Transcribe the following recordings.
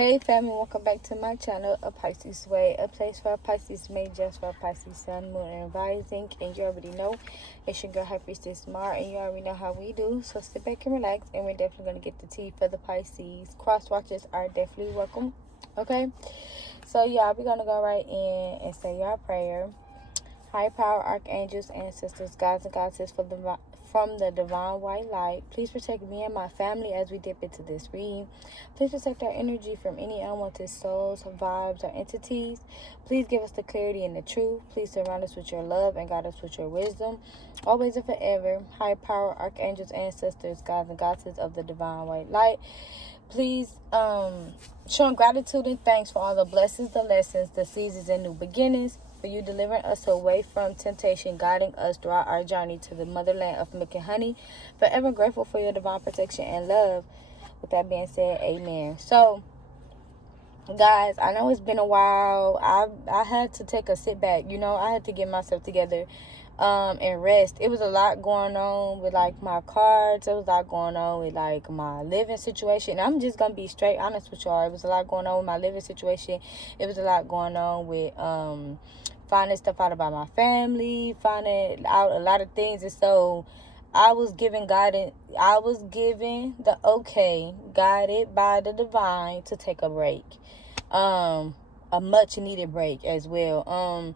Hey family, welcome back to my channel, A Pisces Way, a place for a Pisces made just for a Pisces sun, moon, and rising. And you already know, it's your girl High Priestess Mar, and you already know how we do. So sit back and relax, and we're definitely going to get the tea for the Pisces. Cross watchers are definitely welcome, okay? So yeah, we're going to go right in and say your prayer. High power, archangels, ancestors, gods, and goddesses from the divine white light, please protect me and my family as we dip into this reading. Please protect our energy from any unwanted souls, vibes, or entities. Please give us the clarity and the truth. Please surround us with your love and guide us with your wisdom. Always and forever, high power, archangels, ancestors, gods, and goddesses of the divine white light, please showing gratitude and thanks for all the blessings, the lessons, the seasons, and new beginnings, for you delivering us away from temptation, guiding us throughout our journey to the motherland of milk and honey. Forever grateful for your divine protection and love. With that being said, amen. So, guys, I know it's been a while. I had to take a sit back. I had to get myself together and rest. It was a lot going on with like my cards. It was a lot going on with like my living situation. I'm just gonna be straight honest with y'all. It was a lot going on with my living situation. It was a lot going on with finding stuff out about my family, finding out a lot of things. And so I was given guidance. I was given the okay, guided by the divine, to take a break. A much needed break as well.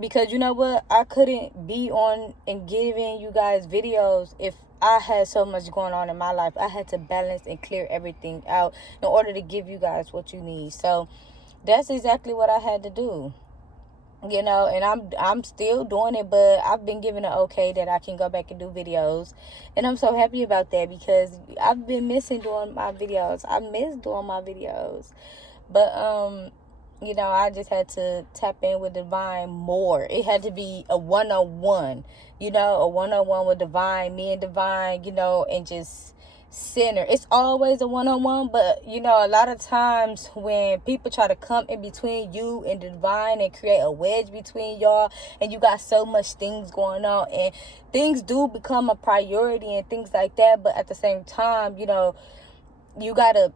Because you know what, I couldn't be on and giving you guys videos if I had so much going on in my life. I had to balance and clear everything out in order to give you guys what you need. So that's exactly what I had to do. And I'm still doing it, but I've been given an okay that I can go back and do videos, and I'm so happy about that because I've been missing doing my videos. I miss doing my videos, but I just had to tap in with divine more. It had to be a one-on-one, a one-on-one with divine, me and divine, and just center. It's always a one-on-one, but a lot of times when people try to come in between you and divine and create a wedge between y'all, and you got so much things going on, and things do become a priority and things like that, but at the same time, you gotta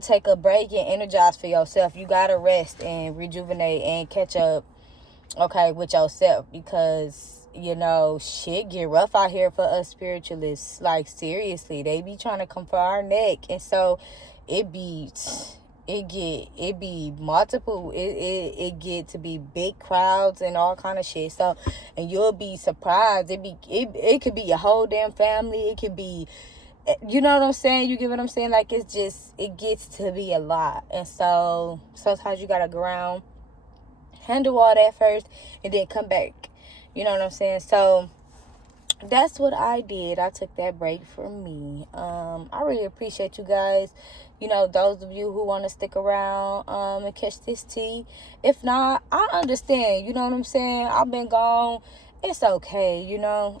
take a break and energize for yourself. You gotta rest and rejuvenate and catch up, okay, with yourself, because shit get rough out here for us spiritualists. Like, seriously, they be trying to come for our neck, and so it be multiple. It get to be big crowds and all kind of shit. So, and you'll be surprised. It could be your whole damn family. It could be, you know what I'm saying? You get what I'm saying? Like, it gets to be a lot. And so sometimes you gotta ground, handle all that first, and then come back. You know what I'm saying? So that's what I did. I took that break for me. I really appreciate you guys. Those of you who want to stick around and catch this tea. If not, I understand. You know what I'm saying? I've been gone. It's okay.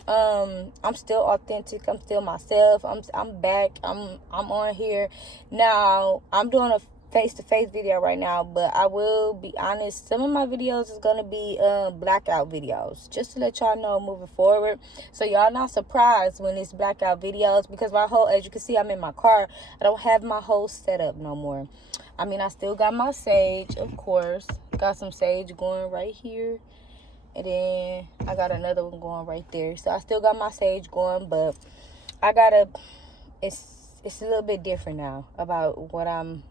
I'm still authentic. I'm still myself. I'm back. I'm on here now. I'm doing a face-to-face video right now, but I will be honest, some of my videos is gonna be blackout videos, just to let y'all know moving forward, so y'all not surprised when it's blackout videos, because as you can see, I'm in my car. I don't have my whole setup no more. I mean, I still got my sage, of course. Got some sage going right here, and then I got another one going right there. So I still got my sage going, but it's a little bit different now about what I'm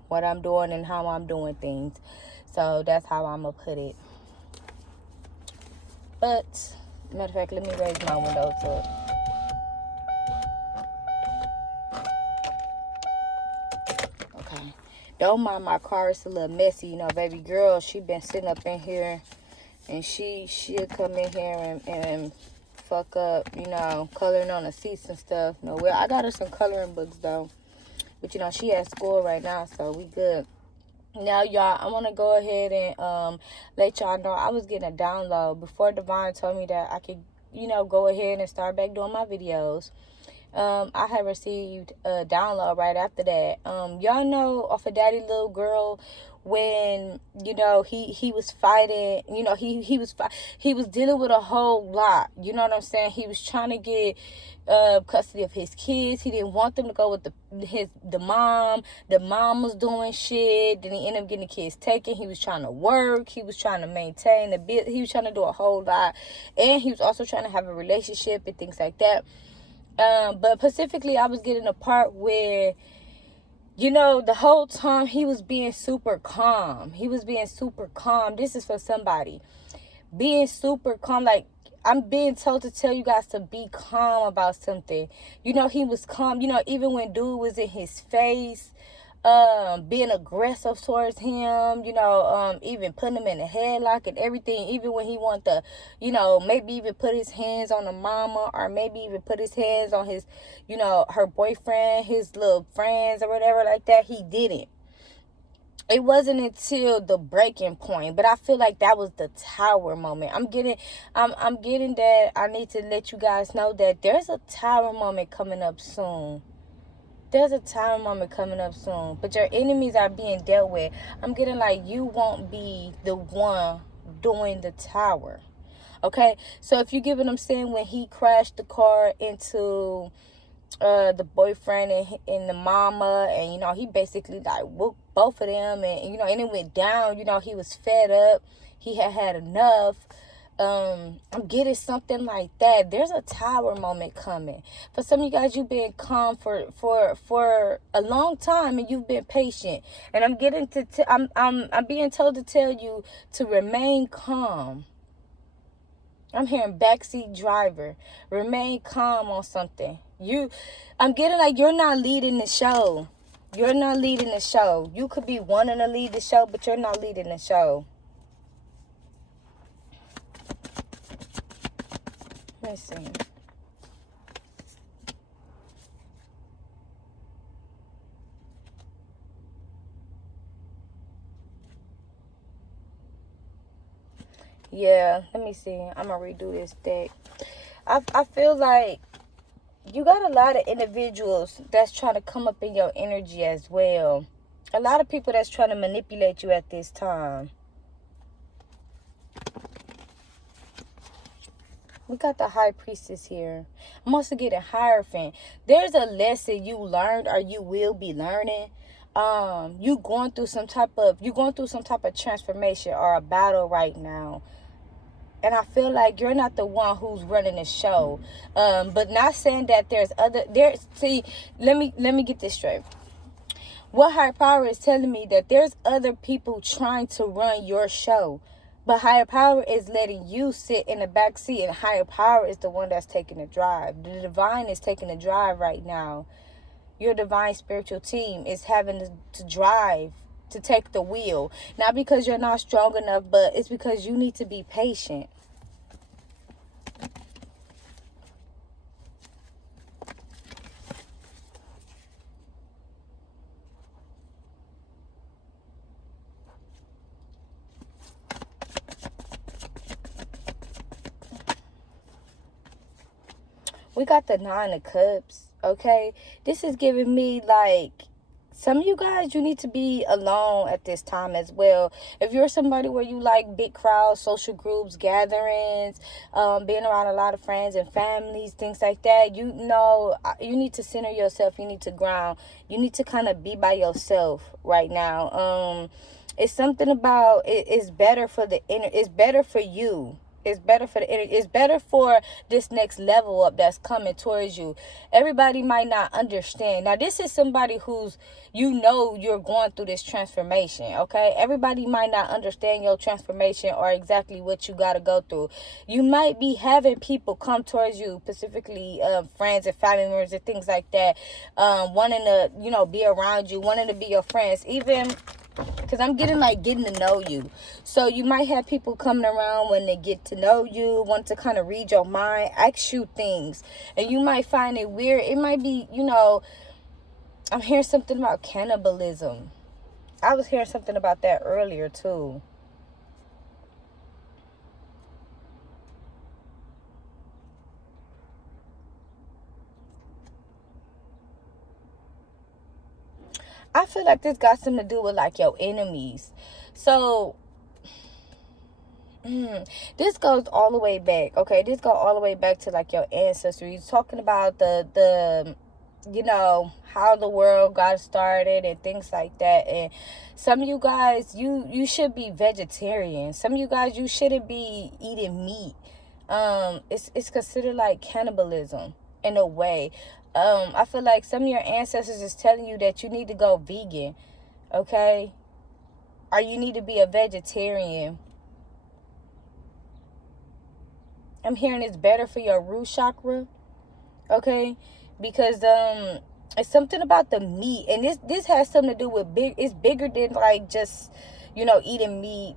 doing and how I'm doing things. So that's how I'm gonna put it. But matter of fact, let me raise my windows up. Okay. Don't mind my car, it's a little messy. Baby girl, she been sitting up in here, and she'll come in here and fuck up, coloring on the seats and stuff. Well, I got her some coloring books though. But she at school right now, so we good. Now, y'all, I want to go ahead and let y'all know I was getting a download before Divine told me that I could, go ahead and start back doing my videos. I had received a download right after that. Y'all know off of Daddy Little Girl when, you know, he was fighting, you know, he was dealing with a whole lot, you know what I'm saying? He was trying to get custody of his kids. He didn't want them to go with the mom. The mom was doing shit. Then he ended up getting the kids taken. He was trying to work. He was trying to maintain the bit. He was trying to do a whole lot, and he was also trying to have a relationship and things like that. But specifically, I was getting a part where, you know, the whole time he was being super calm. He was being super calm. This is for somebody. Being super calm, like, I'm being told to tell you guys to be calm about something. You know, he was calm. You know, even when dude was in his face, being aggressive towards him, you know, even putting him in a headlock and everything, even when he wanted to, you know, maybe even put his hands on the mama, or maybe even put his hands on his, you know, her boyfriend, his little friends or whatever like that, he didn't. It wasn't until the breaking point, but I feel like that was the tower moment. I'm getting that I need to let you guys know that there's a tower moment coming up soon. There's a tower moment coming up soon, but your enemies are being dealt with. I'm getting like you won't be the one doing the tower. Okay, so if you get what I'm saying, when he crashed the car into the boyfriend and the mama, and you know, he basically like whooped both of them, and you know, and it went down, you know, he was fed up, he had enough. I'm getting something like that. There's a tower moment coming. For some of you guys, you've been calm for a long time, and you've been patient, and I'm getting to I'm being told to tell you to remain calm. I'm hearing backseat driver. Remain calm on something. I'm getting like you're not leading the show. You're not leading the show. You could be wanting to lead the show, but you're not leading the show. Let's see. Yeah, let me see. I'm going to redo this deck. I feel like you got a lot of individuals that's trying to come up in your energy as well. A lot of people that's trying to manipulate you at this time. We got the High Priestess here. I'm also getting Hierophant. There's a lesson you learned, or you will be learning. You're going through some type of transformation or a battle right now. And I feel like you're not the one who's running the show. But not saying that let me get this straight. What higher power is telling me that there's other people trying to run your show. But higher power is letting you sit in the back seat, and higher power is the one that's taking the drive. The divine is taking the drive right now. Your divine spiritual team is having to drive, to take the wheel. Not because you're not strong enough, but it's because you need to be patient. We got the Nine of Cups, okay? This is giving me, like, some of you guys, you need to be alone at this time as well. If you're somebody where you like big crowds, social groups, gatherings, being around a lot of friends and families, things like that, you know, you need to center yourself. You need to ground. You need to kind of be by yourself right now. It's something about it's better for the inner. It's better for you. It's better for the energy. It's better for this next level up that's coming towards you. Everybody might not understand. Now, this is somebody who's, you know, you're going through this transformation, okay? Everybody might not understand your transformation or exactly what you got to go through. You might be having people come towards you, specifically friends and family members and things like that, wanting to, you know, be around you, wanting to be your friends, even... because I'm getting to know you. So you might have people coming around when they get to know you, want to kind of read your mind, ask you things. And you might find it weird. It might be, you know, I'm hearing something about cannibalism. I was hearing something about that earlier too. I feel like this got something to do with like your enemies. So this goes all the way back. Okay, this goes all the way back to like your ancestry. You're talking about the you know, how the world got started and things like that. And some of you guys, you should be vegetarian. Some of you guys, you shouldn't be eating meat. It's considered like cannibalism in a way. I feel like some of your ancestors is telling you that you need to go vegan, okay, or you need to be a vegetarian. I'm hearing it's better for your root chakra, okay, because it's something about the meat, and this has something to do with it's bigger than like just, you know, eating meat.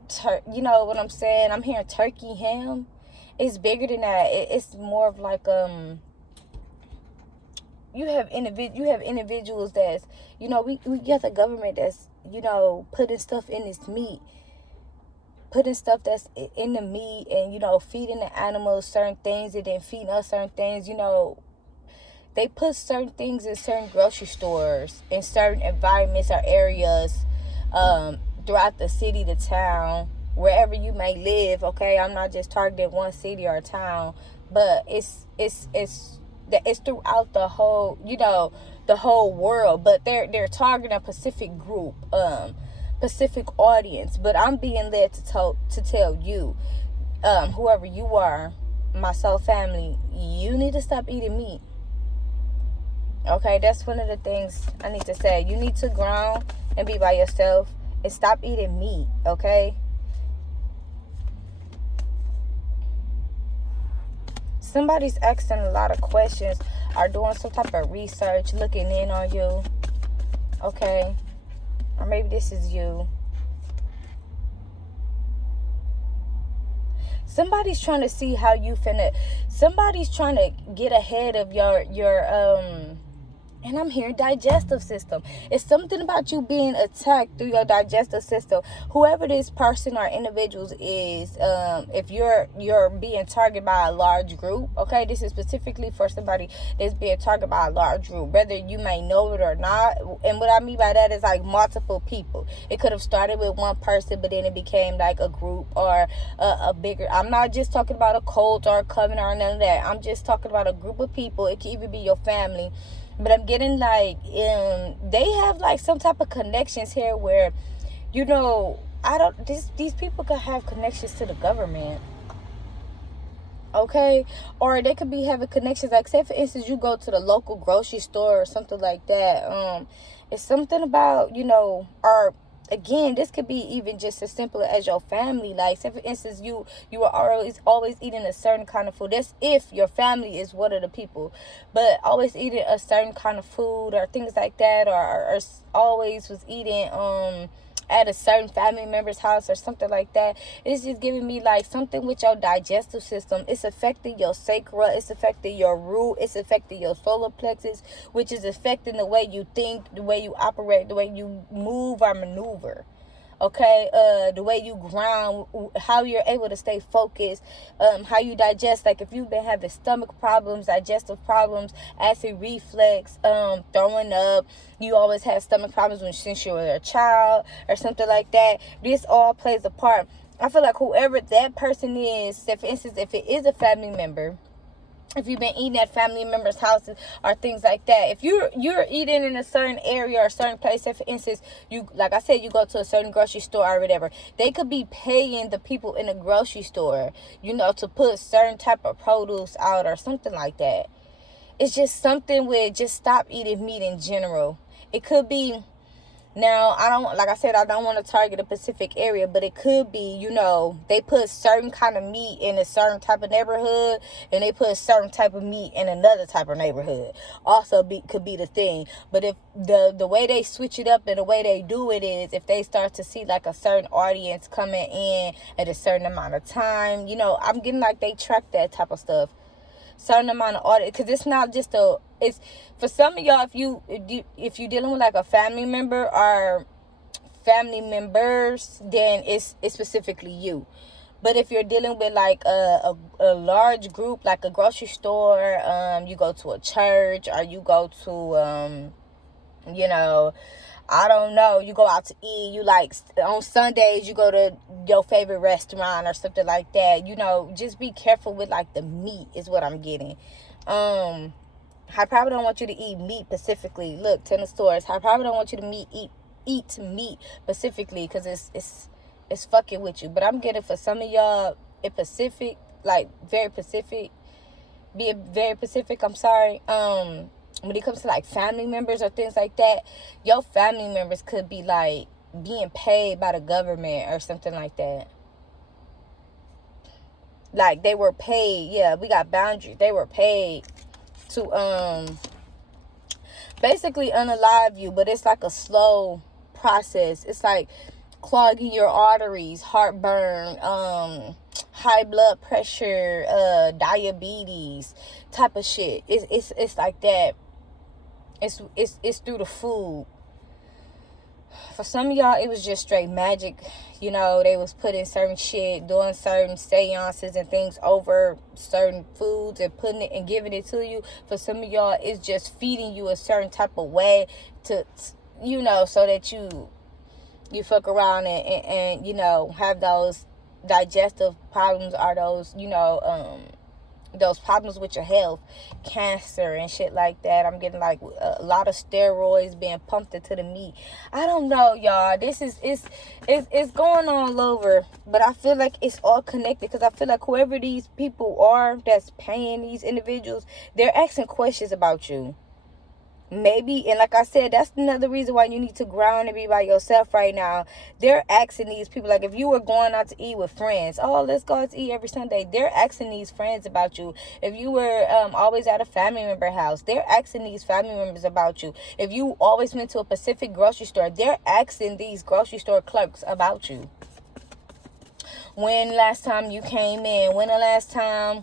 You know what I'm saying? I'm hearing turkey, ham. It's bigger than that. It's more of like you have individuals that's, you know, we got the government that's, you know, putting stuff in this meat, putting stuff that's in the meat, and, you know, feeding the animals certain things and then feeding us certain things. You know, they put certain things in certain grocery stores, in certain environments or areas, throughout the city, the town, wherever you may live. Okay, I'm not just targeting one city or town, but it's throughout the whole, you know, the whole world. But they're targeting a specific group, specific audience. But I'm being led to tell you, whoever you are, my soul family, you need to stop eating meat. Okay, that's one of the things I need to say. You need to ground and be by yourself and stop eating meat, okay? Somebody's asking a lot of questions, or doing some type of research, looking in on you, okay? Or maybe this is you. Somebody's trying to see how you somebody's trying to get ahead of your and I'm hearing digestive system. It's something about you being attacked through your digestive system. Whoever this person or individuals is, if you're being targeted by a large group, okay, this is specifically for somebody that's being targeted by a large group, whether you may know it or not. And what I mean by that is like multiple people. It could have started with one person, but then it became like a group or a bigger. I'm not just talking about a cult or a covenant or none of that. I'm just talking about a group of people. It can even be your family. But I'm getting like, they have like some type of connections here where, you know, these people could have connections to the government. Okay? Or they could be having connections, like say for instance, you go to the local grocery store or something like that. It's something about, you know, or again, this could be even just as simple as your family. Like, say for instance, you are always eating a certain kind of food. That's if your family is one of the people. But always eating a certain kind of food or things like that, or always was eating at a certain family member's house or something like that. It's just giving me like something with your digestive system. It's affecting your sacral, it's affecting your root, it's affecting your solar plexus, which is affecting the way you think, the way you operate, the way you move or maneuver. Okay, the way you ground, how you're able to stay focused, how you digest. Like if you've been having stomach problems, digestive problems, acid reflux, throwing up, you always had stomach problems since you were a child or something like that. This all plays a part. I feel like whoever that person is, say for instance, if it is a family member, if you've been eating at family members' houses or things like that, if you're eating in a certain area or a certain place, say for instance, you, like I said, you go to a certain grocery store or whatever, they could be paying the people in the grocery store, you know, to put certain type of produce out or something like that. It's just something with just stop eating meat in general. It could be, now, I don't want to target a specific area, but it could be, you know, they put certain kind of meat in a certain type of neighborhood, and they put a certain type of meat in another type of neighborhood. Also could be the thing. But if the way they switch it up and the way they do it is, if they start to see like a certain audience coming in at a certain amount of time, you know, I'm getting like they track that type of stuff. Certain amount of audience, because it's not just it's for some of y'all, if you dealing with like a family member or family members, then it's specifically you. But if you're dealing with like a large group, like a grocery store, you go to a church, or you go to you know, I don't know, you go out to eat, you like on Sundays you go to your favorite restaurant or something like that. You know, just be careful with like the meat is what I'm getting. I probably don't want you to eat meat specifically. Look, tell the stores. I probably don't want you to eat meat specifically because it's fucking with you. But I'm getting for some of y'all in Pacific, like very Pacific, being very Pacific. I'm sorry. When it comes to like family members or things like that, your family members could be like being paid by the government or something like that. Like they were paid. Yeah, we got boundaries. They were paid to basically unalive you, but it's like a slow process. It's like clogging your arteries, heartburn, high blood pressure, diabetes type of shit. It's like that. It's through the food. For some of y'all, it was just straight magic. You know, they was putting certain shit, doing certain seances and things over certain foods and putting it and giving it to you. For some of y'all, it's just feeding you a certain type of way to you know, so that you fuck around and you know, have those digestive problems or those, you know, those problems with your health, cancer and shit like that. I'm getting like a lot of steroids being pumped into the meat. I don't know, y'all. This is it's going all over, but I feel like it's all connected because I feel like whoever these people are that's paying these individuals, they're asking questions about you. Maybe, and like I said, that's another reason why you need to ground and be by yourself right now. They're asking these people, like if you were going out to eat with friends, oh, let's go out to eat every Sunday. They're asking these friends about you. If you were always at a family member house, they're asking these family members about you. If you always went to a Pacific grocery store, they're asking these grocery store clerks about you. When last time you came in? When the last time?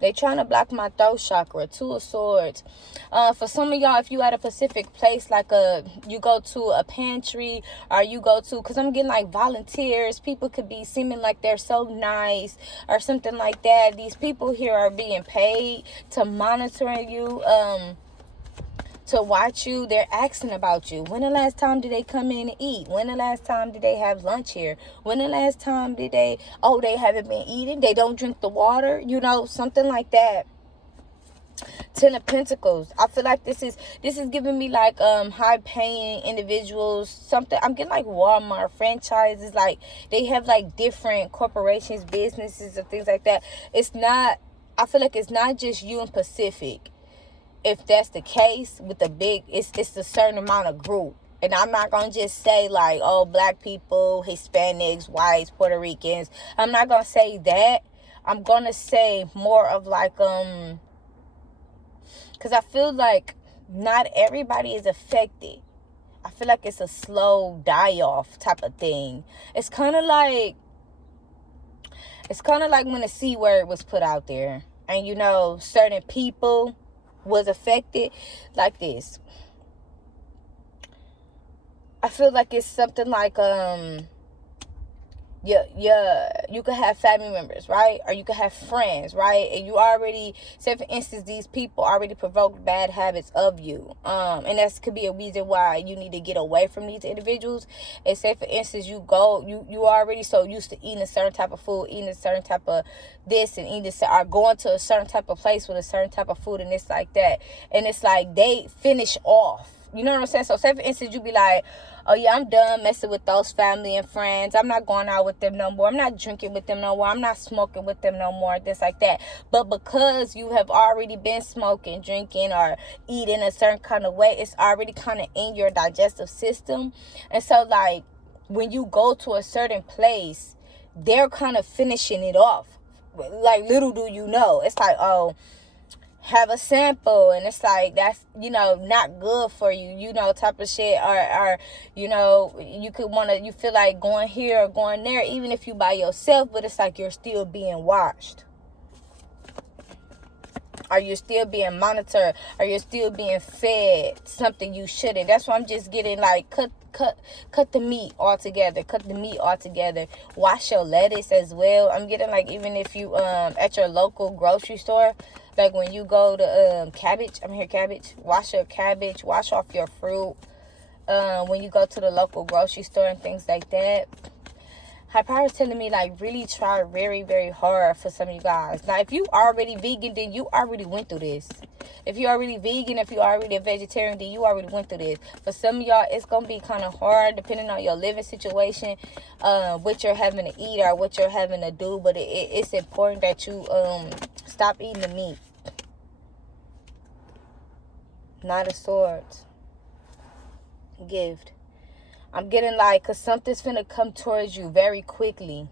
They trying to block my throat chakra. Two of Swords. For some of y'all, if you at a specific place, like you go to a pantry, or you go to, because I'm getting like volunteers. People could be seeming like they're so nice or something like that. These people here are being paid to monitor you, to watch you. They're asking about you. When the last time did they come in and eat? When the last time did they have lunch here? When the last time did they haven't been eating? They don't drink the water, you know, something like that. Ten of Pentacles. I feel like this is giving me like high paying individuals. Something I'm getting like Walmart franchises, like they have like different corporations, businesses and things like that. It's not, I feel like it's not just you in Pacific. If that's the case with the big, it's a certain amount of group. And I'm not going to just say like, oh, black people, Hispanics, whites, Puerto Ricans. I'm not going to say that. I'm going to say more of like, because I feel like not everybody is affected. I feel like it's a slow die-off type of thing. It's kind of like when the C word was put out there. And, you know, certain people was affected like this. I feel like it's something like you could have family members, right? Or you could have friends, right? And you already, say for instance, these people already provoked bad habits of you. And that could be a reason why you need to get away from these individuals. And say for instance, you already so used to eating a certain type of food, eating a certain type of this and eating or going to a certain type of place with a certain type of food and it's like that. And it's like they finish off. You know what I'm saying? So say for instance, you be like, oh yeah, I'm done messing with those family and friends. I'm not going out with them no more. I'm not drinking with them no more. I'm not smoking with them no more. This like that. But because you have already been smoking, drinking, or eating a certain kind of way, it's already kind of in your digestive system. And so like when you go to a certain place, they're kind of finishing it off. Like little do you know. It's like, oh, have a sample, and it's like that's, you know, not good for you, you know, type of shit. Or you know, you feel like going here or going there, even if you by yourself, but it's like you're still being watched. Are you still being monitored? Are you still being fed something you shouldn't? That's why I'm just getting like cut the meat altogether. Cut the meat altogether. Wash your lettuce as well. I'm getting like, even if you at your local grocery store, like when you go to cabbage, I'm here cabbage. Wash your cabbage. Wash off your fruit. When you go to the local grocery store and things like that. High power is telling me, like, really try very, very hard for some of you guys. Now, if you already vegan, then you already went through this. If you already vegan, if you already a vegetarian, then you already went through this. For some of y'all, it's going to be kind of hard depending on your living situation, what you're having to eat or what you're having to do. But it's important that you stop eating the meat. Knight of Swords. Gift. I'm getting like, because something's finna come towards you very quickly.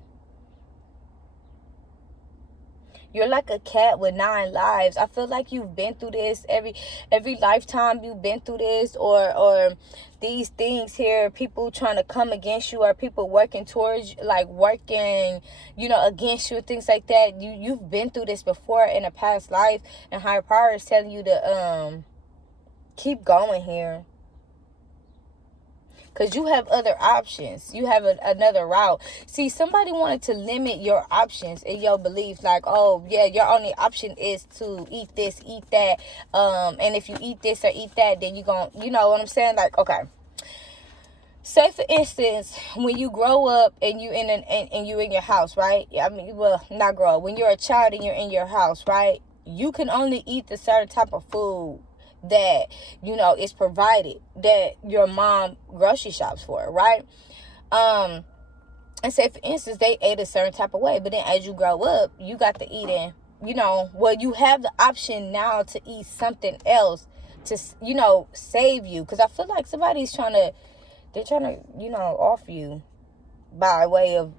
You're like a cat with 9 lives. I feel like you've been through this every lifetime. You've been through this, or these things here. People trying to come against you, or people working towards, like working, against you, things like that. You've been through this before in a past life, and higher power is telling you to keep going here. Because you have other options. You have another route. See, somebody wanted to limit your options and your beliefs. Like, oh, yeah, your only option is to eat this, eat that. And if you eat this or eat that, then you're going to, you know what I'm saying? Like, okay. Say, for instance, when you grow up and you in your house, right? I mean, well, not grow up. When you're a child and you're in your house, right? You can only eat the certain type of food that is provided, that your mom grocery shops for, right? And say, for instance, they ate a certain type of way, but then as you grow up, you got to eat in, you have the option now to eat something else to save you, because I feel like somebody's trying to off you by way of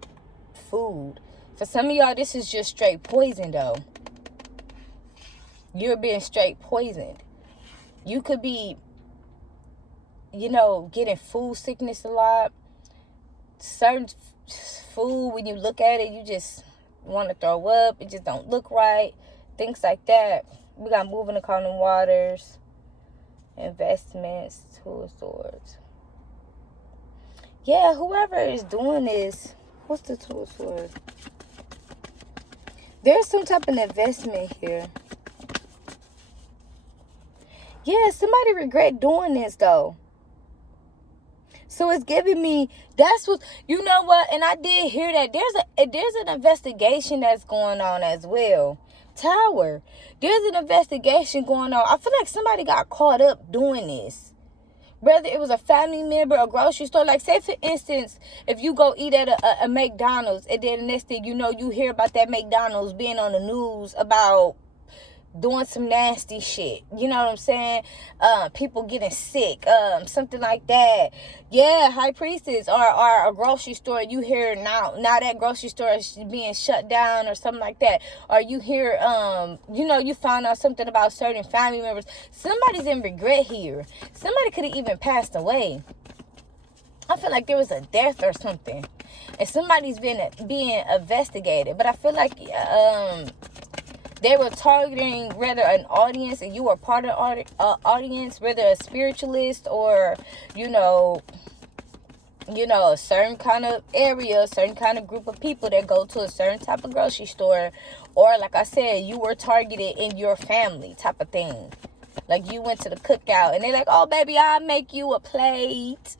food. For some of y'all, this is just straight poison though. You're being straight poisoned. You could be, getting food sickness a lot. Certain food, when you look at it, you just want to throw up. It just don't look right. Things like that. We got moving the calming waters. Investments. Two of Swords. Yeah, whoever is doing this. What's the Two of Swords? There's some type of investment here. Yeah, somebody regret doing this though. So it's giving me, that's what, you know what? And I did hear that there's an investigation that's going on as well. Tower. There's an investigation going on. I feel like somebody got caught up doing this. Whether it was a family member, a grocery store. Like, say, for instance, if you go eat at a McDonald's, and then the next thing you know, you hear about that McDonald's being on the news about doing some nasty shit. You know what I'm saying? People getting sick. Something like that. Yeah, High Priestess. Or a grocery store. You hear now that grocery store is being shut down or something like that. Or you hear, you find out something about certain family members. Somebody's in regret here. Somebody could have even passed away. I feel like there was a death or something. And somebody's being investigated. But I feel like, they were targeting rather an audience, and you were part of the audience, whether a spiritualist or, a certain kind of area, a certain kind of group of people that go to a certain type of grocery store. Or, like I said, you were targeted in your family type of thing. Like, you went to the cookout, and they're like, oh, baby, I'll make you a plate.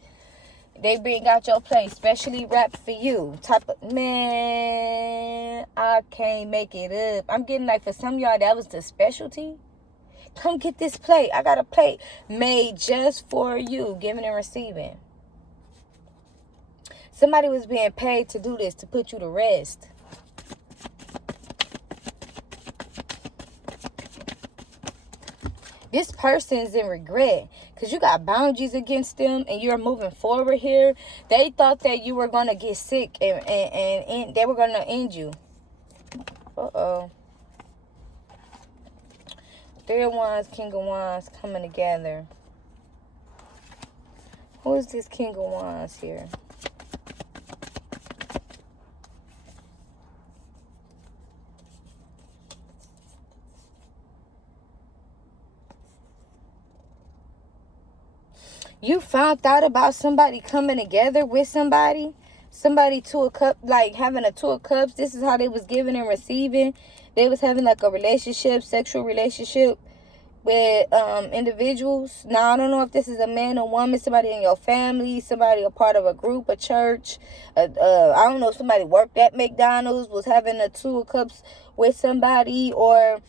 They bring out your plate, specially wrapped for you. Type of, man, I can't make it up. I'm getting like, for some of y'all, that was the specialty. Come get this plate. I got a plate made just for you, giving and receiving. Somebody was being paid to do this, to put you to rest. This person's in regret because you got boundaries against them and you're moving forward here. They thought that you were going to get sick and they were going to end you. Uh-oh. Three of Wands, King of Wands coming together. Who is this King of Wands here? You found out about somebody coming together with somebody. Somebody two of cups, like having a two of cups. This is how they was giving and receiving. They was having like a relationship, sexual relationship with individuals. Now, I don't know if this is a man or woman, somebody in your family, somebody a part of a group, a church. I don't know if somebody worked at McDonald's, was having a two of cups with somebody, or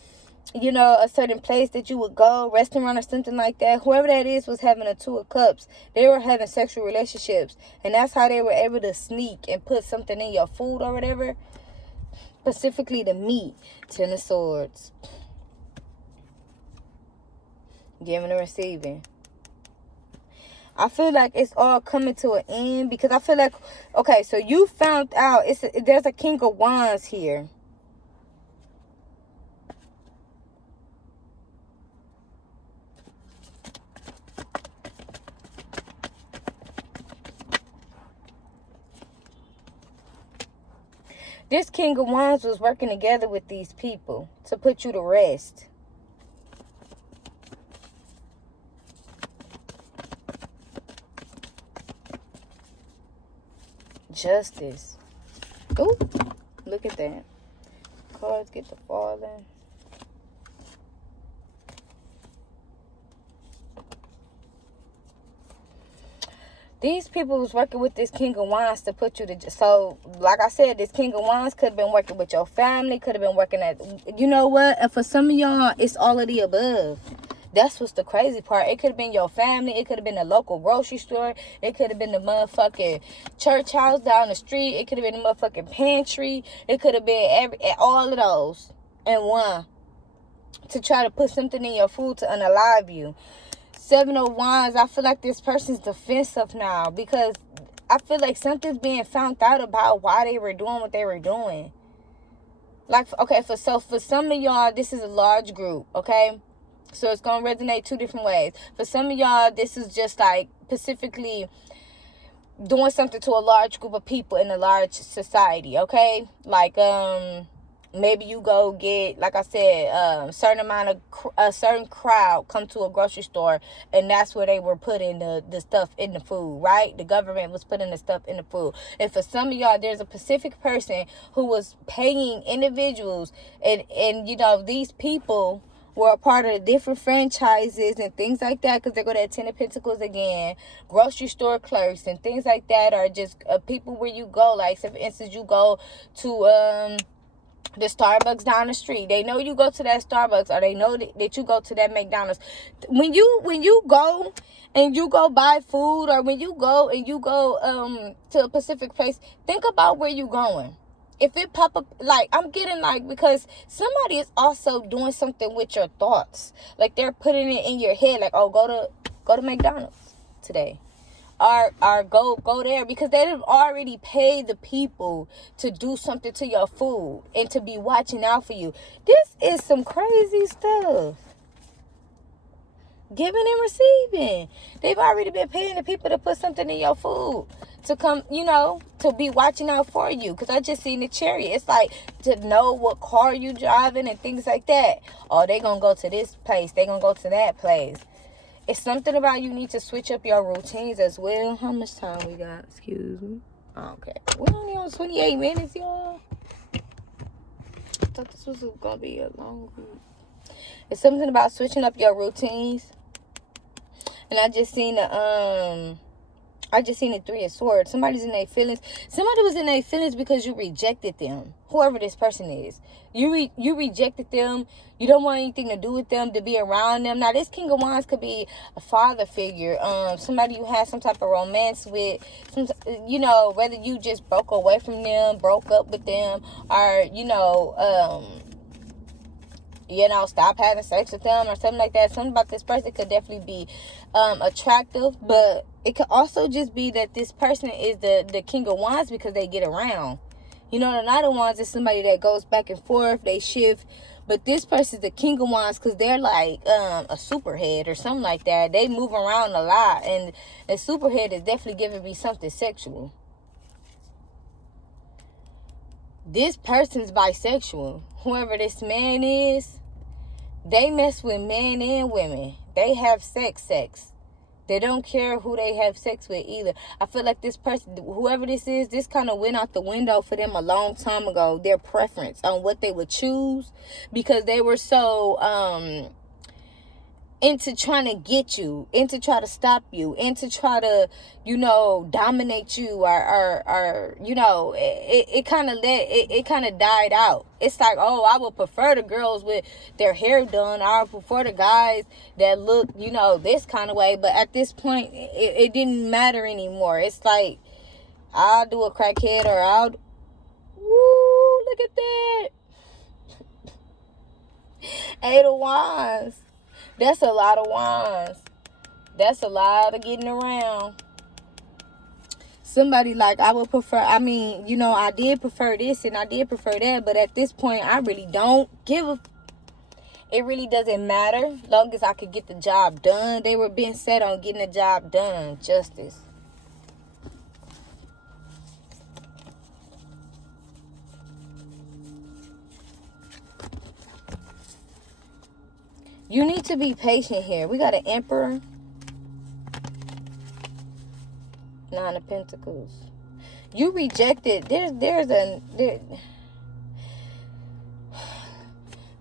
you know, a certain place that you would go, restaurant or something like that. Whoever that is was having a two of cups. They were having sexual relationships. And that's how they were able to sneak and put something in your food or whatever. Specifically the meat. Ten of Swords. Giving and receiving. I feel like it's all coming to an end. Because I feel like, okay, so you found out, there's a King of Wands here. This King of Wands was working together with these people to put you to rest. Justice. Ooh, look at that. Cards get to falling. These people was working with this King of Wands to put you to... So, like I said, this King of Wands could have been working with your family. Could have been working at... You know what? And for some of y'all, it's all of the above. That's what's the crazy part. It could have been your family. It could have been the local grocery store. It could have been the motherfucking church house down the street. It could have been the motherfucking pantry. It could have been all of those in one. To try to put something in your food to unalive you. Seven of Wands, I feel like this person's defensive now because I feel like something's being found out about why they were doing what they were doing. Like, okay, for some of y'all, this is a large group, okay? So it's going to resonate two different ways. For some of y'all, this is just like specifically doing something to a large group of people in a large society, okay? Like, maybe you go get, like I said, a certain crowd come to a grocery store, and that's where they were putting the stuff in the food, right? The government was putting the stuff in the food. And for some of y'all, there's a specific person who was paying individuals, and you know, these people were a part of different franchises and things like that, because they go to Ten of Pentacles again, grocery store clerks and things like that, are just people where you go. Like, say for instance, you go to the Starbucks down the street. They know you go to that Starbucks, or they know that you go to that McDonald's. When you go and you go buy food, or when you go to a specific place, think about where you going. If it pop up, like, I'm getting like, because somebody is also doing something with your thoughts. Like, they're putting it in your head, like, oh, go to McDonald's today. Or go there, because they have already paid the people to do something to your food and to be watching out for you. This is some crazy stuff. Giving and receiving. They've already been paying the people to put something in your food, to come, you know, to be watching out for you. Because I just seen the chariot. It's like to know what car you driving and things like that. Oh, they gonna go to this place, they gonna go to that place. It's something about you need to switch up your routines as well. How much time we got? Excuse me. Okay. We're only on 28 minutes, y'all. I thought this was going to be a long group. It's something about switching up your routines. And I just seen the Three of Swords. Somebody's in their feelings. Somebody was in their feelings because you rejected them. Whoever this person is. You rejected them. You don't want anything to do with them, to be around them. Now, this King of Wands could be a father figure. Somebody you had some type of romance with. You know, whether you just broke away from them, broke up with them, or, stop having sex with them or something like that. Something about this person could definitely be attractive, but it could also just be that this person is the King of Wands because they get around. You know, the Knight of Wands is somebody that goes back and forth, they shift, but this person is the King of Wands because they're like a superhead or something like that. They move around a lot, and the superhead is definitely giving me something sexual. This person's bisexual. Whoever this man is, they mess with men and women. They have sex. They don't care who they have sex with either. I feel like this person, whoever this is, this kind of went out the window for them a long time ago. Their preference on what they would choose, because they were so into trying to get you, into try to stop you, into try to, dominate you, or it kind of it kind of died out. It's like, oh, I would prefer the girls with their hair done. I would prefer the guys that look, this kind of way. But at this point, it didn't matter anymore. It's like, I'll do a crackhead, or woo, look at that. 8 of Wands. That's a lot of wands. That's a lot of getting around. Somebody like, I would prefer, I did prefer this and I did prefer that, but at this point, I really don't give a... It really doesn't matter, long as I could get the job done. They were being set on getting the job done. Justice. You need to be patient here. We got an Emperor. 9 of Pentacles. You rejected.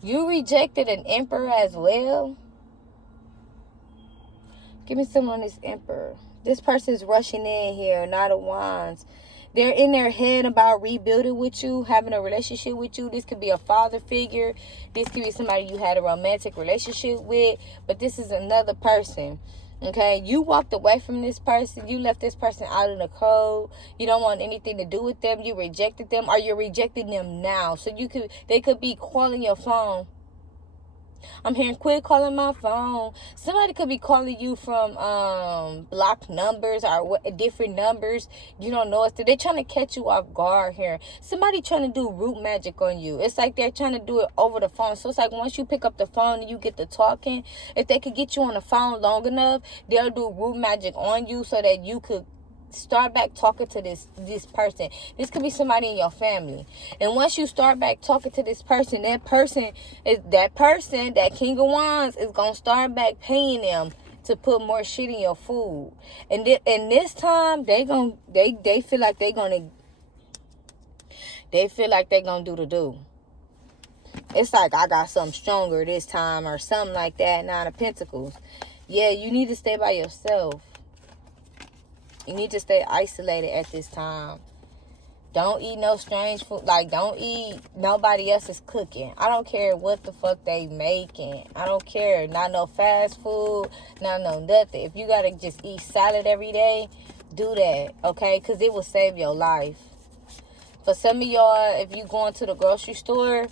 You rejected an Emperor as well. Give me some on this Emperor. This person's rushing in here. 9 of Wands. They're in their head about rebuilding with you, having a relationship with you. This could be a father figure. This could be somebody you had a romantic relationship with. But this is another person. Okay? You walked away from this person. You left this person out in the cold. You don't want anything to do with them. You rejected them, or you're rejecting them now. So they could be calling your phone. I'm hearing, quit calling my phone. Somebody could be calling you from blocked numbers or different numbers. You don't know it. They're trying to catch you off guard here. Somebody trying to do root magic on you. It's like they're trying to do it over the phone. So it's like once you pick up the phone and you get to talking, if they could get you on the phone long enough, they'll do root magic on you so that you could start back talking to this person. This could be somebody in your family. And once you start back talking to this person, that King of Wands is gonna start back paying them to put more shit in your food. And this time they feel like they're gonna do the do. It's like, I got something stronger this time, or something like that. 9 of Pentacles. Yeah, you need to stay by yourself. You need to stay isolated at this time. Don't eat no strange food. Like, don't eat nobody else's cooking. I don't care what the fuck they making. I don't care. Not no fast food. Not no nothing. If you gotta just eat salad every day, do that. Okay? Because it will save your life. For some of y'all, if you going to the grocery store,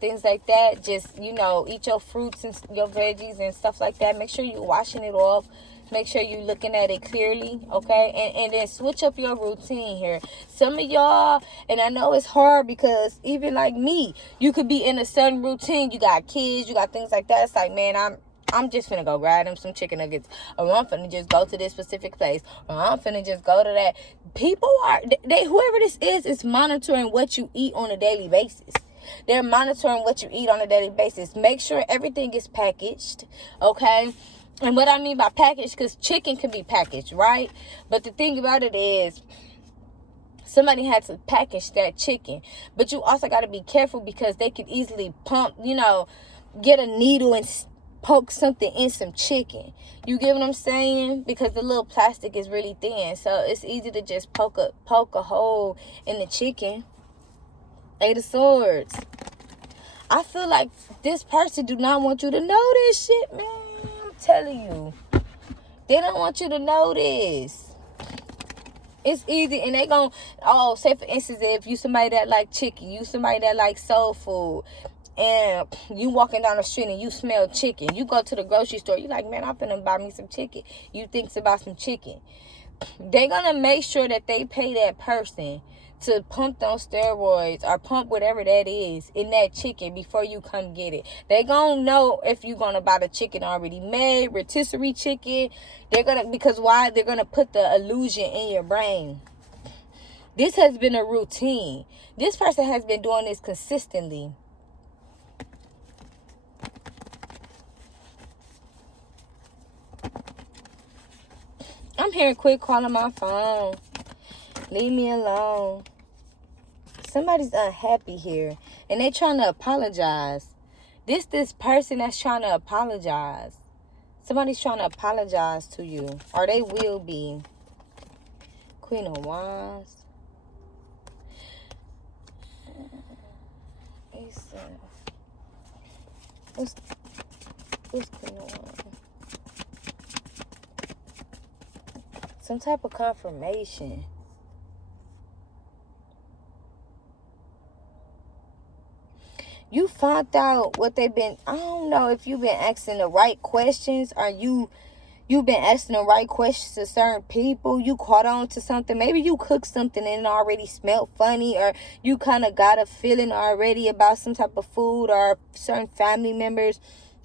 things like that, just, eat your fruits and your veggies and stuff like that. Make sure you're washing it off. Make sure you're looking at it clearly, okay? And then switch up your routine here. Some of y'all, and I know it's hard because even like me, you could be in a certain routine. You got kids, you got things like that. It's like, man, I'm just finna go grab them some chicken nuggets, or I'm finna just go to this specific place, or I'm finna just go to that. People whoever this is monitoring what you eat on a daily basis. They're monitoring what you eat on a daily basis. Make sure everything is packaged, okay? And what I mean by packaged, because chicken can be packaged, right? But the thing about it is, somebody had to package that chicken. But you also got to be careful, because they could easily get a needle and poke something in some chicken. You get what I'm saying? Because the little plastic is really thin. So it's easy to just poke a hole in the chicken. 8 of Swords. I feel like this person do not want you to know this shit, man. Telling you, they don't want you to know this. It's easy, and they gon' say for instance, if you somebody that like chicken, you somebody that like soul food, and you walking down the street and you smell chicken, you go to the grocery store, you like, man, I'm finna buy me some chicken. You thinks about some chicken. They gonna make sure that they pay that person to pump those steroids or pump whatever that is in that chicken before you come get it. They gonna know if you gonna buy the chicken already made, rotisserie chicken. Because why? They're gonna put the illusion in your brain. This has been a routine. This person has been doing this consistently. I'm hearing quit calling my phone. Leave me alone. Somebody's unhappy here. And they trying to apologize. This person that's trying to apologize. Somebody's trying to apologize to you. Or they will be. Queen of Wands. What's Queen of Wands? Some type of confirmation. You found out what they've been. I don't know if you've been asking the right questions, or you've been asking the right questions to certain people. You caught on to something. Maybe you cooked something and it already smelled funny, or you kind of got a feeling already about some type of food or certain family members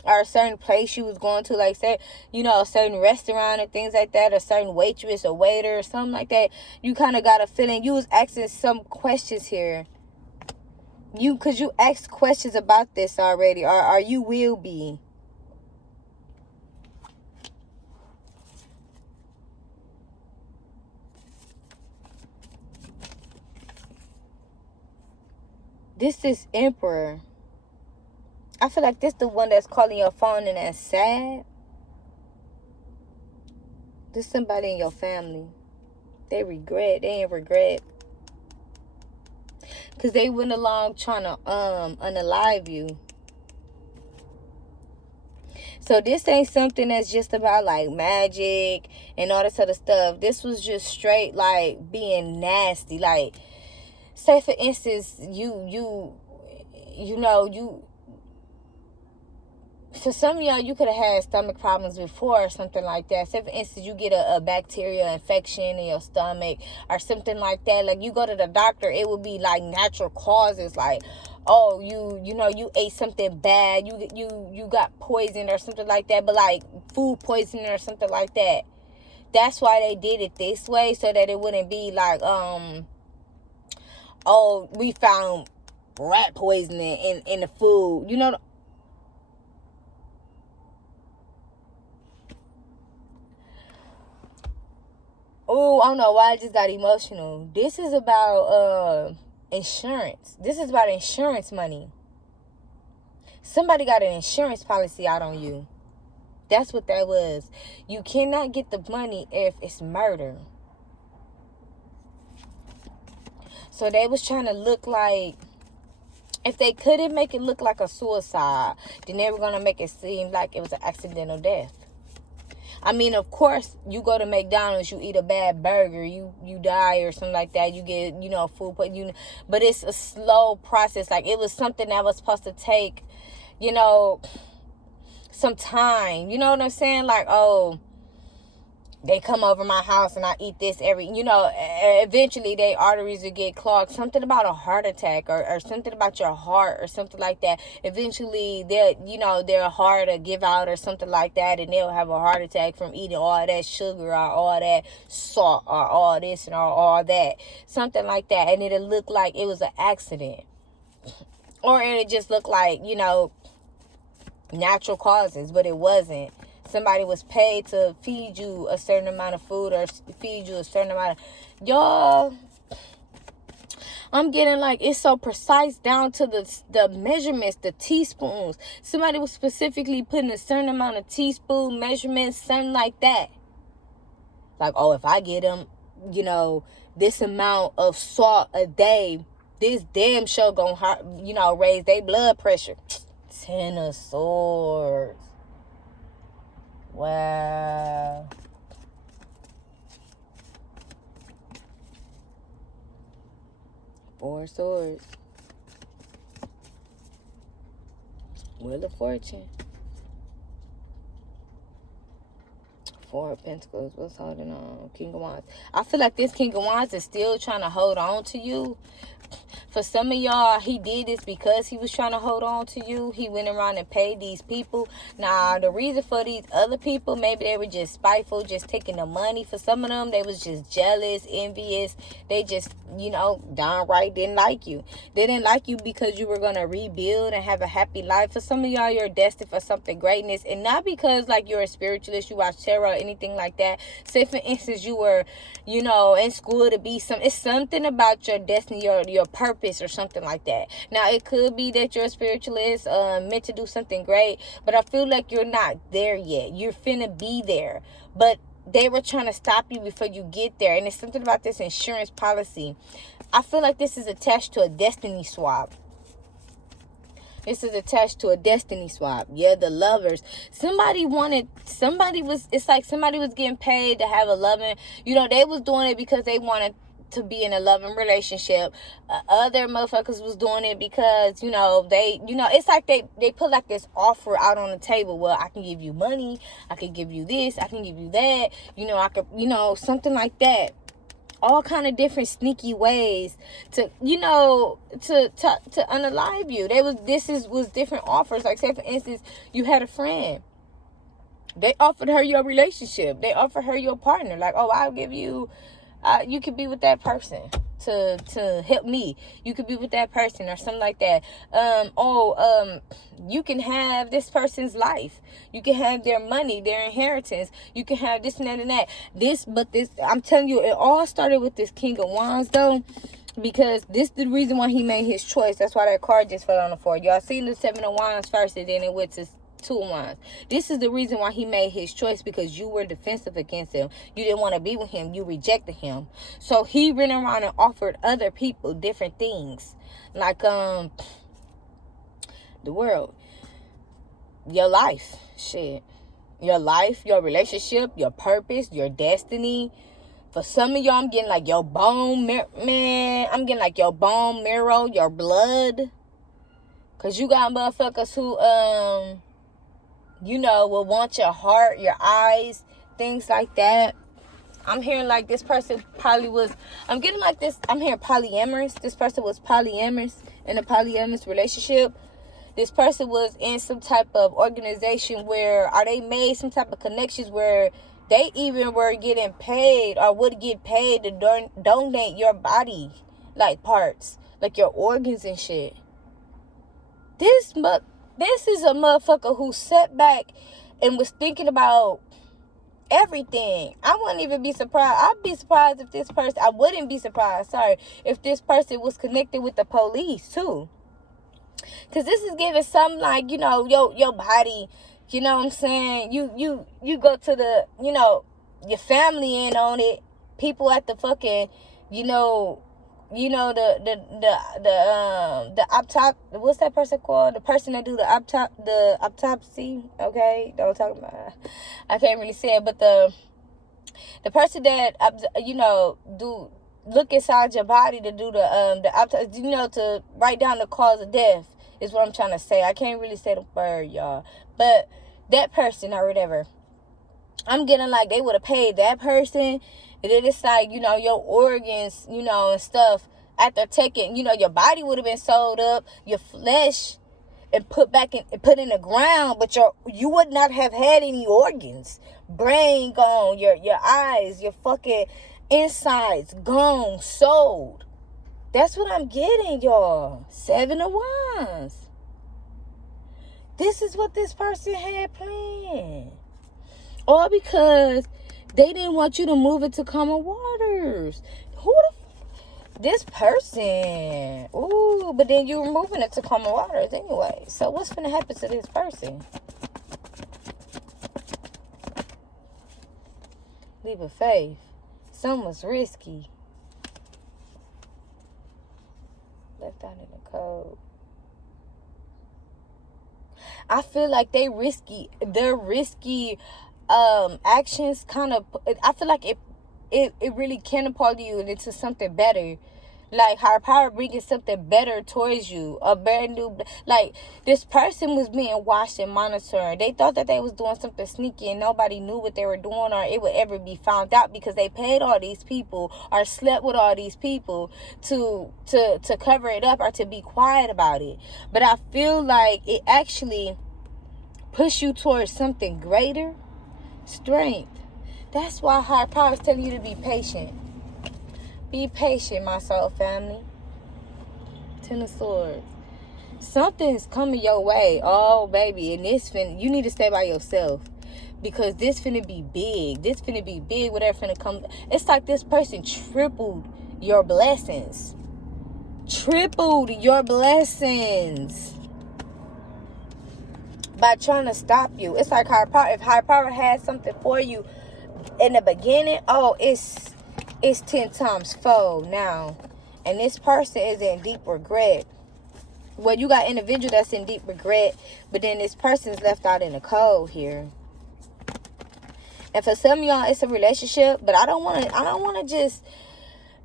or a certain place you was going to, like say, you know, a certain restaurant or things like that, a certain waitress or waiter or something like that. You kind of got a feeling. You was asking some questions here. Because you asked questions about this already, or you will be. This is Emperor. I feel like this the one that's calling your phone and that's sad. This somebody in your family. They ain't regret. Because they went along trying to unalive you. So this ain't something that's just about like magic and all this other stuff. This was just straight like being nasty. Like, say for instance, you know, for some of y'all, you could have had stomach problems before or something like that. Say, for instance, you get a bacterial infection in your stomach or something like that. Like, you go to the doctor, it would be like natural causes. Like, oh, you know, you ate something bad. You got poisoned or something like that. But, like, food poisoning or something like that. That's why they did it this way, so that it wouldn't be like, oh, we found rat poisoning in the food. You know, oh, I don't know why I just got emotional. This is about insurance. This is about insurance money. Somebody got an insurance policy out on you. That's what that was. You cannot get the money if it's murder. So they was trying to look like, if they couldn't make it look like a suicide, then they were going to make it seem like it was an accidental death. I mean, of course, you go to McDonald's, you eat a bad burger, you die or something like that. You get, you know, food, but it's a slow process. Like, it was something that was supposed to take, you know, some time. You know what I'm saying? Like, oh, they come over my house and I eat this eventually their arteries will get clogged. Something about a heart attack or something about your heart or something like that. Eventually their heart will give out or something like that, and they'll have a heart attack from eating all that sugar or all that salt or all this and all that. Something like that. And it'll look like it was an accident. Or it'll just look like, natural causes, but it wasn't. Somebody was paid to feed you a certain amount of food or feed you a certain amount of... Y'all, I'm getting like, it's so precise down to the measurements, the teaspoons. Somebody was specifically putting a certain amount of teaspoon measurements, something like that. Like, oh, if I get them, this amount of salt a day, this damn show gonna, raise their blood pressure. Ten of Swords. Wow. Four of Swords. Wheel of Fortune. Four of Pentacles. What's holding on? King of Wands. I feel like this King of Wands is still trying to hold on to you. For some of y'all, he did this because he was trying to hold on to you. He went around and paid these people. Now, the reason for these other people, maybe they were just spiteful, just taking the money. For some of them, they was just jealous, envious. They just, downright didn't like you. They didn't like you because you were going to rebuild and have a happy life. For some of y'all, you're destined for something greatness. And not because, like, you're a spiritualist, you watch tarot or anything like that. Say, for instance, you were, in school to be it's something about your destiny, your purpose or something like that. Now, it could be that you're a spiritualist, meant to do something great, but I feel like you're not there yet. You're finna be there, but they were trying to stop you before you get there. And it's something about this insurance policy. I feel like this is attached to a destiny swap. This is attached to a destiny swap. Yeah, the lovers. It's like somebody was getting paid to have a loving. They was doing it because they wanted to be in a loving relationship. Other motherfuckers was doing it because, it's like they put like this offer out on the table. Well, I can give you money. I can give you this. I can give you that. I could, something like that. All kind of different sneaky ways to unalive you. Was different offers. Like, say for instance, you had a friend. They offered her your relationship. They offered her your partner. Like, oh, I'll give you, you could be with that person to help me. You could be with that person or something like that. You can have this person's life. You can have their money, their inheritance. You can have this and that and that. I'm telling you, it all started with this King of Wands though. Because this is the reason why he made his choice. That's why that card just fell on the floor. Y'all seen the 7 of Wands first, and then it went to 2 of Wands. This is the reason why he made his choice, because you were defensive against him. You didn't want to be with him. You rejected him. So he ran around and offered other people different things. Like, the world. Your life. Shit. Your life, your relationship, your purpose, your destiny. For some of y'all, I'm getting like your bone marrow, man. I'm getting like your bone marrow, your blood. Because you got motherfuckers who, will want your heart, your eyes, things like that. I'm hearing like this person probably was, I'm getting like this, I'm hearing polyamorous. This person was polyamorous, in a polyamorous relationship. This person was in some type of organization where, or they made some type of connections where they even were getting paid or would get paid to donate your body, like parts, like your organs and shit. This is a motherfucker who sat back and was thinking about everything. I wouldn't even be surprised. I'd be surprised if this person, I wouldn't be surprised, if this person was connected with the police too. Because this is giving some like, your body, you know what I'm saying? You go to the, your family in on it. People at the fucking, the autopsy. What's that person called? The person that do the autopsy. Okay, don't talk about. I can't really say it, but the person that do look inside your body to do the autopsy. To write down the cause of death is what I'm trying to say. I can't really say the word, y'all, but that person or whatever. I'm getting like they would have paid that person, and then it's like, your organs, and stuff, after taking, your body would have been sold up, your flesh, and put in the ground, but you would not have had any organs. Brain gone, your eyes, your fucking insides gone, sold. That's what I'm getting, y'all. 7 of Wands. This is what this person had planned. All because they didn't want you to move it to calmer waters. This person. Ooh, but then you were moving it to calmer waters anyway. So what's going to happen to this person? Leap of faith. Some was risky. Left out in the code. I feel like their risky actions kind of, I feel like it really catapulted you into something better. Like, higher power bringing something better towards you. A brand new... Like, this person was being watched and monitored. They thought that they was doing something sneaky and nobody knew what they were doing or it would ever be found out because they paid all these people or slept with all these people to cover it up or to be quiet about it. But I feel like it actually pushed you towards something greater. Strength. That's why higher power is telling you to be patient. Be patient, my soul family. Ten of Swords. Something's coming your way. Oh, baby. And you need to stay by yourself. Because this finna be big. This finna be big. Whatever finna come. It's like this person tripled your blessings. Tripled your blessings. By trying to stop you. It's like higher power. If higher power had something for you in the beginning, oh, it's 10 times fold now. And this person is in deep regret. Well, you got individual that's in deep regret, but then this person's left out in the cold here. And for some of y'all, it's a relationship, but I don't want to just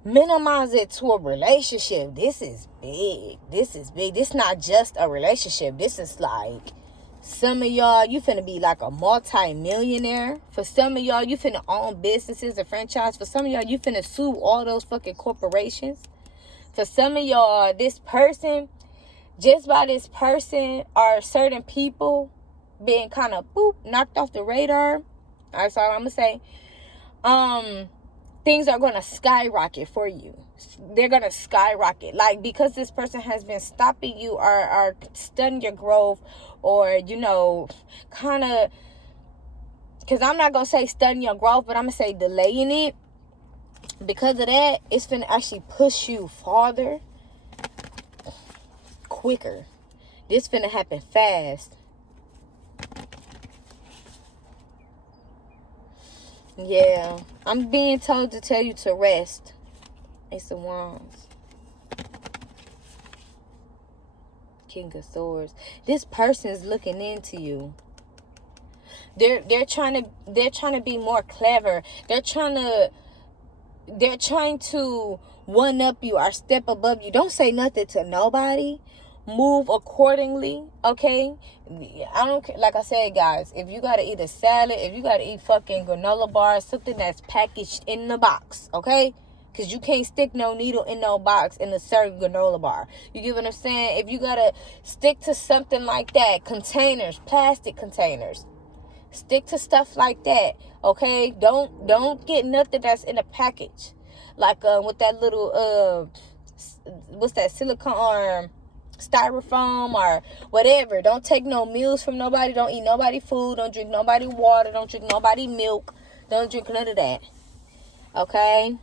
minimize it to a relationship. This is big. This is big. This not just a relationship. This is like, some of y'all, you finna be like a multi-millionaire. For some of y'all, you finna own businesses and franchise. For some of y'all, you finna sue all those fucking corporations. For some of y'all, this person, just by this person, are certain people being kind of knocked off the radar. That's all I'm gonna say. Things are gonna skyrocket for you. They're gonna skyrocket. Like, because this person has been stopping you or stunning your growth, or, you know, kind of, because I'm not gonna say stunning your growth, but I'm gonna say delaying it. Because of that, it's gonna actually push you farther, quicker. This finna happen fast. Yeah, I'm being told to tell you to rest. Ace of Wands. King of Swords. This person is looking into you. They're trying to be more clever. They're trying to one up you or step above you. Don't say nothing to nobody. Move accordingly, okay? I don't care. Like I said, guys, if you gotta eat a salad, if you gotta eat fucking granola bars, something that's packaged in the box, okay? Because you can't stick no needle in no box in a certain granola bar. You get what I'm saying? If you gotta stick to something like that, containers, plastic containers, stick to stuff like that, okay? Don't get nothing that's in a package, like with that little what's that, silicone styrofoam or whatever. Don't take no meals from nobody. Don't eat nobody food. Don't drink nobody water. Don't drink nobody milk. Don't drink none of that, okay?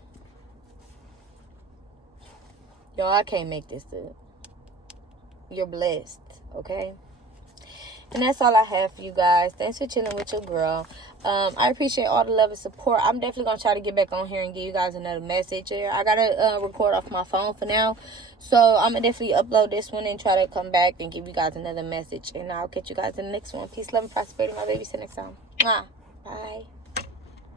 Yo, I can't make this up. You're blessed, okay? And that's all I have for you guys. Thanks for chilling with your girl. I appreciate all the love and support. I'm definitely going to try to get back on here and give you guys another message here. I got to record off my phone for now. So I'm going to definitely upload this one and try to come back and give you guys another message. And I'll catch you guys in the next one. Peace, love, and prosperity, my baby. See you next time. Mwah. Bye.